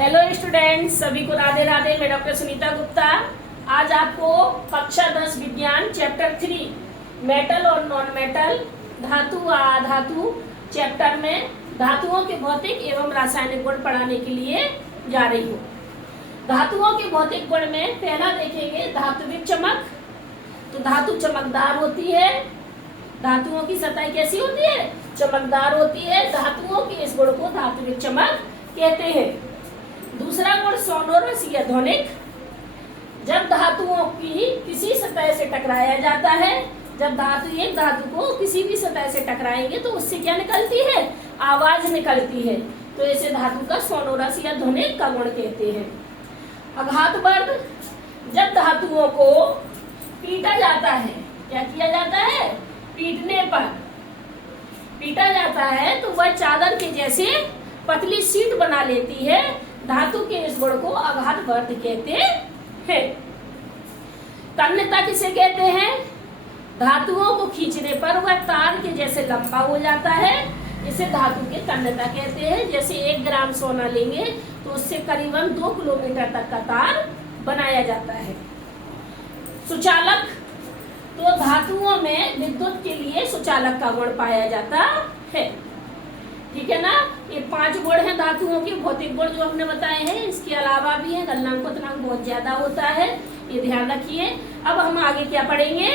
Hello students, सभी को राधे राधे। मैं डॉक्टर सुनीता गुप्ता आज आपको कक्षा 10 विज्ञान चैप्टर 3 मेटल और नॉन मेटल धातु व अधातु चैप्टर में धातुओं के भौतिक एवं रासायनिक गुण पढ़ाने के लिए जा रही हूँ। धातुओं के भौतिक गुण में पहला देखेंगे धात्विक चमक। तो धातु चमकदार होती है। धातुओं की सतह कैसी होती है? चमकदार होती है। धातुओं के इस गुण को धात्विक चमक कहते हैं। दूसरा गुण सोनोरस या ध्वनिक। जब धातुओं की किसी सतह से टकराया जाता है, जब धातु एक धातु को किसी भी सतह से टकराएंगे तो उससे क्या निकलती है? आवाज निकलती है। तो इसे धातु का सोनोरस या ध्वनिक का गुण कहते हैं। आघातवर्ध। जब धातुओं को पीटा जाता है, क्या किया जाता है? पीटने पर पीटा जाता है तो वह चादर के जैसे पतली शीट बना लेती है। धातु के इस गुण को आघातवर्ध कहते हैं। तन्यता किसे कहते हैं? धातुओं को खींचने पर वह तार के जैसे लंबा हो जाता है। इसे धातु के तन्यता कहते हैं। जैसे 1 ग्राम सोना लेंगे तो उससे करीबन 2 किलोमीटर तक का तार बनाया जाता है। सुचालक। तो धातुओं में विद्युत के लिए सुचालक का गुण पाया जाता है। ठीक है ना। ये 5 गुण हैं धातुओं के भौतिक गुण जो हमने बताए हैं। इसके अलावा भी है, गलनांक क्वथनांक बहुत ज्यादा होता है, ये ध्यान रखिए। अब हम आगे क्या पढ़ेंगे?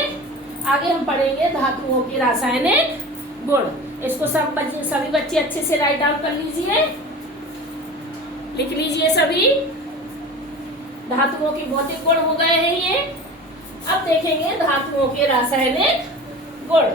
आगे हम पढ़ेंगे धातुओं के रासायनिक गुण। इसको सभी बच्चे अच्छे से राइट डाउन कर लीजिए, लिख लीजिए सभी। धातुओं के भौतिक गुण हो गए हैं ये। अब देखेंगे धातुओं के रासायनिक गुण।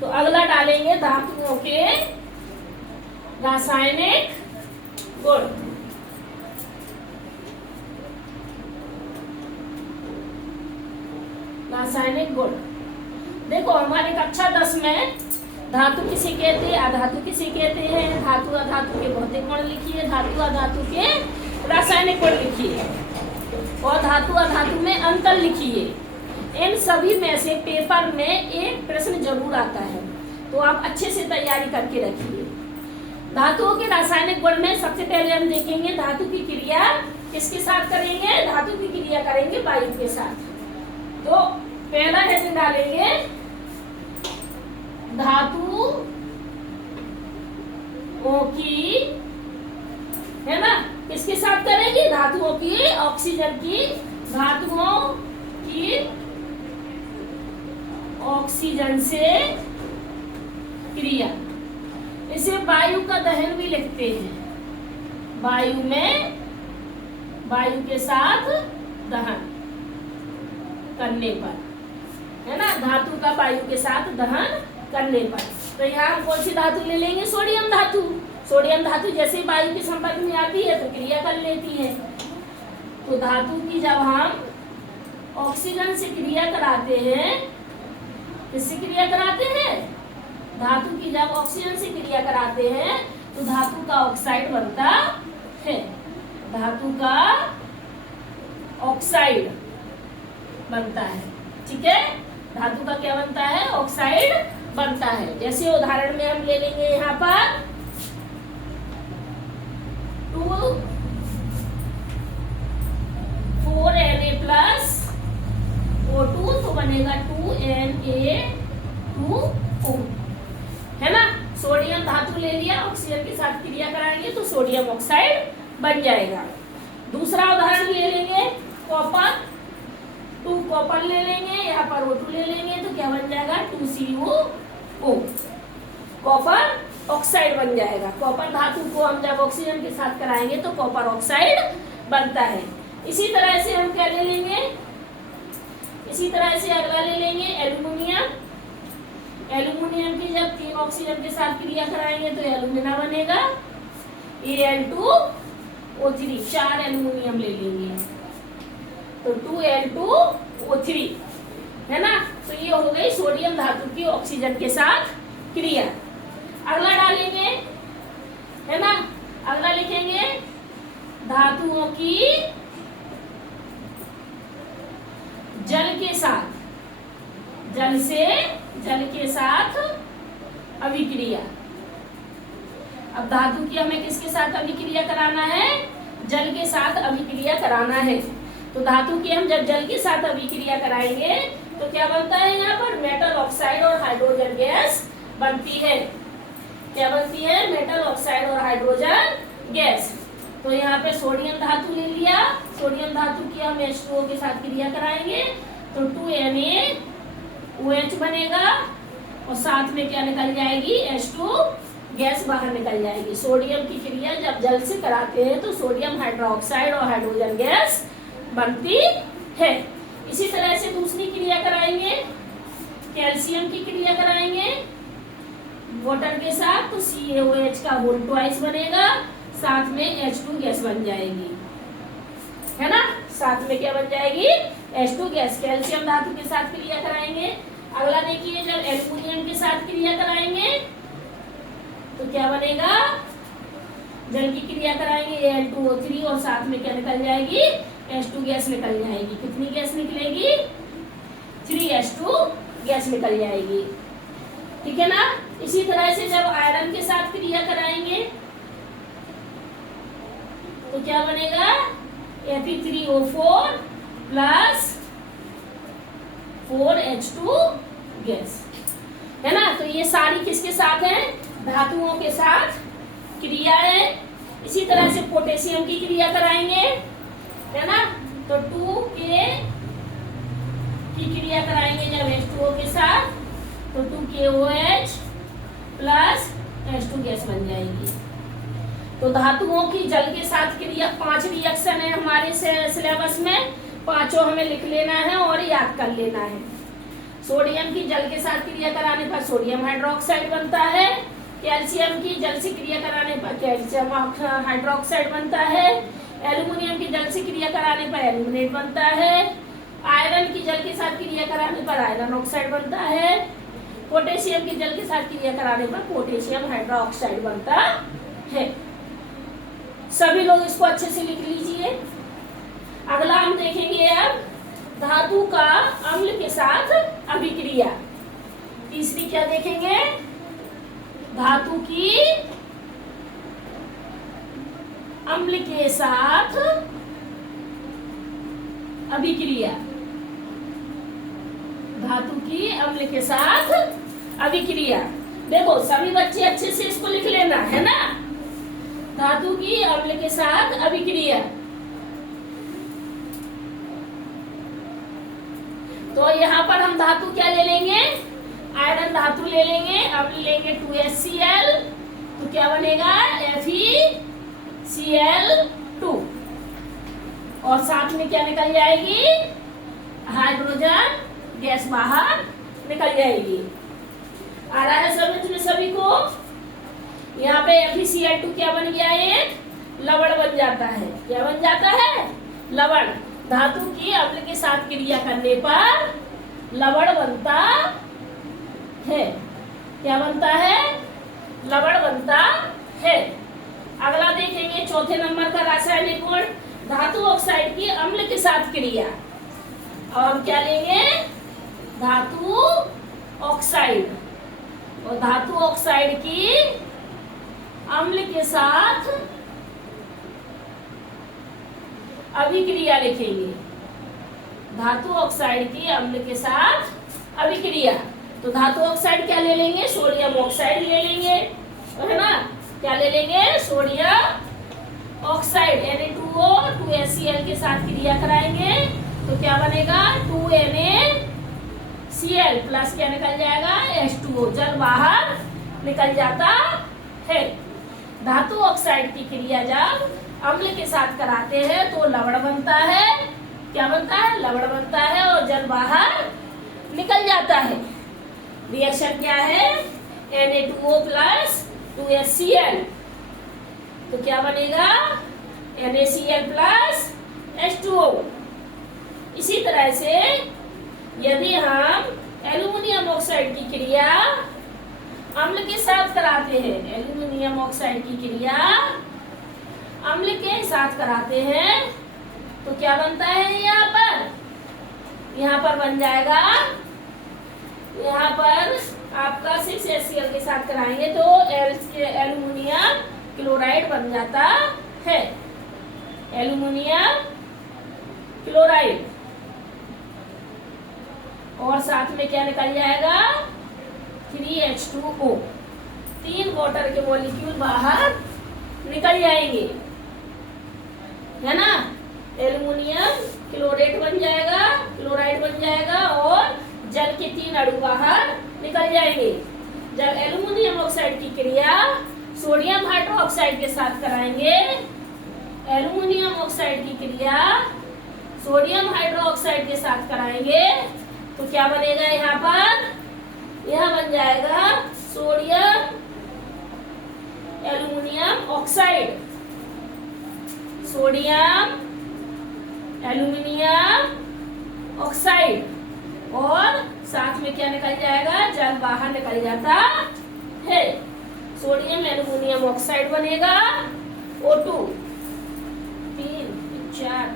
तो अगला डालेंगे धातुओं के रासायनिक गुण। रासायनिक गुण देखो, हमारे कक्षा 10 में धातु किसे कहते हैं, अधातु किसे कहते हैं, धातु अधातु के भौतिक गुण लिखिए, धातु अधातु के रासायनिक गुण लिखिए और धातु अधातु में अंतर लिखिए। इन सभी में से पेपर में एक प्रश्न जरूर आता है, तो आप अच्छे से तैयारी करके रखिए। धातुओं के रासायनिक गुण में सबसे पहले हम देखेंगे धातु की क्रिया किसके साथ करेंगे? धातु की क्रिया करेंगे वायु के साथ। तो पहला हेडिंग डालेंगे धातुओं की, है ना, किसके साथ करेंगे? धातुओं की, ऑक्सीजन की, धातुओं की ऑक्सीजन से क्रिया। इसे वायु का दहन भी लिखते हैं। वायु में, वायु के साथ दहन करने पर, है ना, धातु का वायु के साथ दहन करने पर। तो यहाँ हम कौन सी धातु ले लेंगे? सोडियम धातु। सोडियम धातु जैसे वायु के संपर्क में आती है तो क्रिया कर लेती है। तो धातु की जब हम ऑक्सीजन से क्रिया कराते हैं, किससे क्रिया कराते हैं? धातु की जब ऑक्सीजन से क्रिया कराते हैं तो धातु का ऑक्साइड बनता है। धातु का ऑक्साइड बनता है। ठीक है, धातु का क्या बनता है? ऑक्साइड बनता है। जैसे उदाहरण में हम ले लेंगे यहाँ पर 4Na+ O2 तो बनेगा 2Na2O, है ना। सोडियम धातु ले लिया, ऑक्सीजन के साथ क्रिया कराएंगे तो सोडियम ऑक्साइड बन जाएगा। दूसरा उदाहरण ले लेंगे कॉपर। 2 कॉपर ले लेंगे, यहाँ पर O2 ले लेंगे तो क्या बन जाएगा? 2CuO, कॉपर ऑक्साइड बन जाएगा। कॉपर धातु को हम जब ऑक्सीजन के साथ कराएंगे तो कॉपर ऑक्साइड बनता है। इसी तरह से हम क्या ले लेंगे? इसी तरह से अगला ले लेंगे एल्यूमिनियम। एल्यूमिनियम की जब 3 ऑक्सीजन के साथ क्रिया कराएंगे तो एल्यूमिना बनेगा। Al2O3, 4 एल्यूमिनियम ले लेंगे तो 2Al2O3, है ना। तो ये हो गई सोडियम धातु की ऑक्सीजन के साथ क्रिया। अगला डालेंगे, है ना, अगला लिखेंगे धातुओं की जल के साथ अभिक्रिया। अब धातु की हमें किसके साथ अभिक्रिया कराना है? जल के साथ अभिक्रिया कराना है। तो धातु की हम जब जल के साथ अभिक्रिया कराएंगे तो क्या बनता है? यहाँ पर मेटल ऑक्साइड और हाइड्रोजन गैस बनती है। क्या बनती है? मेटल ऑक्साइड और हाइड्रोजन गैस। तो यहाँ पे सोडियम धातु ले लिया, सोडियम धातु की हम H2O के साथ क्रिया कराएंगे तो 2NaOH बनेगा और साथ में क्या निकल जाएगी? H2 गैस बाहर निकल जाएगी। सोडियम की क्रिया जब जल से कराते हैं तो सोडियम हाइड्रोक्साइड और हाइड्रोजन गैस बनती है। इसी तरह से दूसरी क्रिया कराएंगे, कैल्शियम की क्रिया कराएंगे वाटर के साथ तो CaOH का होल ट्वाइस बनेगा, साथ में H2 गैस बन जाएगी, है ना। साथ में क्या बन जाएगी? H2 gas. कैल्शियम धातु के साथ क्रिया कराएंगे। अगला देखिए, जब एल्युमिनियम के साथ क्रिया कराएंगे तो क्या बनेगा? जल की क्रिया कराएंगे Al2O3 और साथ में क्या निकल जाएगी? H2 गैस निकल जाएगी। कितनी गैस निकलेगी? 3H2 गैस निकल जाएगी, ठीक है ना। इसी तरह से जब आयरन के साथ क्रिया कराएंगे तो क्या बनेगा? Fe3O4 प्लस 4H2 गैस, है ना। तो ये सारी किसके साथ है? धातुओं के साथ क्रिया है। इसी तरह से पोटेशियम की क्रिया कराएंगे, है ना। तो 2K की क्रिया कराएंगे जब H2O के साथ तो 2KOH प्लस H2 गैस बन जाएगी। तो धातुओं की जल के साथ क्रिया 5 रिएक्शन है हमारे सिलेबस में, पांचों हमें लिख लेना है और याद कर लेना है। सोडियम की जल के साथ क्रिया कराने पर सोडियम हाइड्रोक्साइड बनता है। कैल्शियम की जल से क्रिया कराने पर कैल्शियम हाइड्रोक्साइड बनता है। एल्युमिनियम की जल से क्रिया कराने पर एल्यूमिनेट बनता है। आयरन की जल के साथ क्रिया कराने पर आयरन ऑक्साइड बनता है। पोटेशियम की जल के साथ क्रिया कराने पर पोटेशियम हाइड्रोक्साइड बनता है। सभी लोग इसको अच्छे से लिख लीजिए। अगला हम देखेंगे अब धातु का अम्ल के साथ अभिक्रिया। तीसरी क्या देखेंगे? धातु की अम्ल के साथ अभिक्रिया। धातु की अम्ल के साथ अभिक्रिया। देखो सभी बच्चे अच्छे से इसको लिख लेना, है ना। धातु की अम्ल के साथ अभिक्रिया। तो यहाँ पर हम धातु क्या ले लेंगे? आयरन धातु ले लेंगे। अम्ल लेंगे 2HCl तो क्या बनेगा? FeCl2 और साथ में क्या निकल जाएगी? हाइड्रोजन गैस बाहर निकल जाएगी। आ रहा है समझ में सभी को? यहाँ पे FeCl2 क्या बन गया? एक लवण बन जाता है। क्या बन जाता है? लवण। धातु की अम्ल के साथ क्रिया करने पर लवण बनता है। क्या बनता है? लवण बनता है। अगला देखेंगे चौथे नंबर का रासायनिक गुण, धातु ऑक्साइड की अम्ल के साथ क्रिया। और क्या लेंगे? धातु ऑक्साइड। और धातु ऑक्साइड की अम्ल के साथ अभिक्रिया लिखेंगे। धातु ऑक्साइड की अम्ल के साथ अभिक्रिया। तो धातु ऑक्साइड क्या ले लेंगे? सोडियम ऑक्साइड ले लेंगे, है ना। क्या ले लेंगे? सोडियम ऑक्साइड Na2O 2HCl के साथ क्रिया कराएंगे तो क्या बनेगा? 2NaCl प्लस क्या निकल जाएगा? H2O। जल बाहर निकल जाता है। धातु ऑक्साइड की क्रिया जब अम्ल के साथ कराते हैं तो लवण बनता है। क्या बनता है? लवण बनता है और जल बाहर निकल जाता है। रिएक्शन क्या है? Na2O प्लस 2HCl तो क्या बनेगा? NaCl plus H2O। इसी तरह से यदि हम एल्युमिनियम ऑक्साइड की क्रिया अम्ल के साथ कराते हैं, एल्युमिनियम ऑक्साइड की क्रिया अम्ल के साथ कराते हैं तो क्या बनता है यहाँ पर बन जाएगा, यहाँ पर आपका 6HCl के साथ कराएंगे तो एल्युमिनियम क्लोराइड बन जाता है, एल्युमिनियम क्लोराइड। और साथ में क्या निकल जाएगा 3H2O, 3 वाटर के मॉलिक्यूल बाहर निकल जाएंगे, है ना। एल्युमिनियम क्लोराइड बन जाएगा और जल के 3 अणु बाहर निकल जाएंगे। जब एल्युमिनियम ऑक्साइड की क्रिया सोडियम हाइड्रोक्साइड के साथ कराएंगे, एल्युमिनियम ऑक्साइड की क्रिया सोडियम हाइड्रोक्साइड के साथ कराएंगे तो क्या बनेगा यहाँ पर, यह बन जाएगा sodium aluminium oxide, sodium aluminium oxide. और साथ में क्या निकल जाएगा, जल बाहर निकल जाता है, सोडियम एल्युमिनियम ऑक्साइड बनेगा O2, 3 4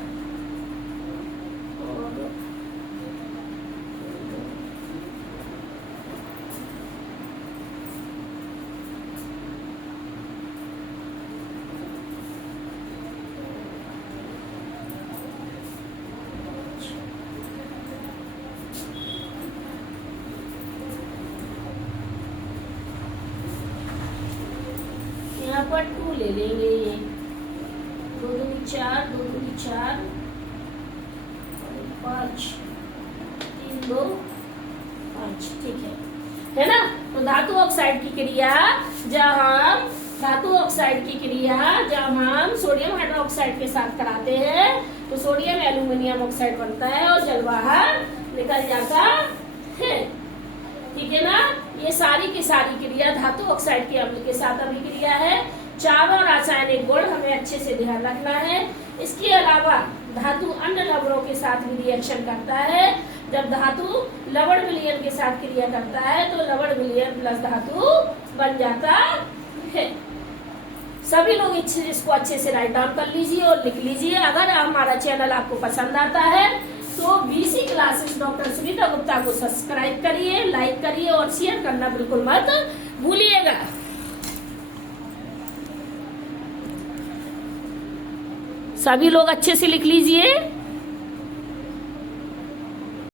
यहाँ पर 2 ले लेंगे, ये 2 दूनी 4, 2 दूनी 4, 5, 3 2 5, ठीक है ना। तो धातु ऑक्साइड की क्रिया जब हम सोडियम हाइड्रोक्साइड के साथ कराते हैं तो सोडियम एल्युमिनियम ऑक्साइड बनता है और जल बाहर निकल जाता है, ठीक है ना। ये सारी की सारी क्रिया धातु ऑक्साइड के अम्ल के साथ अभिक्रिया है। चारों रासायनिक गुण हमें अच्छे से ध्यान रखना है। इसके अलावा धातु अन्य लवणों के साथ भी रिएक्शन करता है। जब धातु लवण विलयन के साथ क्रिया करता है तो लवण विलयन प्लस धातु बन जाता है। सभी लोग इसको अच्छे से राइट डाउन कर लीजिए और लिख लीजिए। अगर हमारा चैनल आपको पसंद आता है तो BC classes doctor Sunita Gupta को सब्सक्राइब करिए, लाइक करिए और शेयर करना बिल्कुल मत भूलिएगा। सभी लोग अच्छे से लिख लीजिए।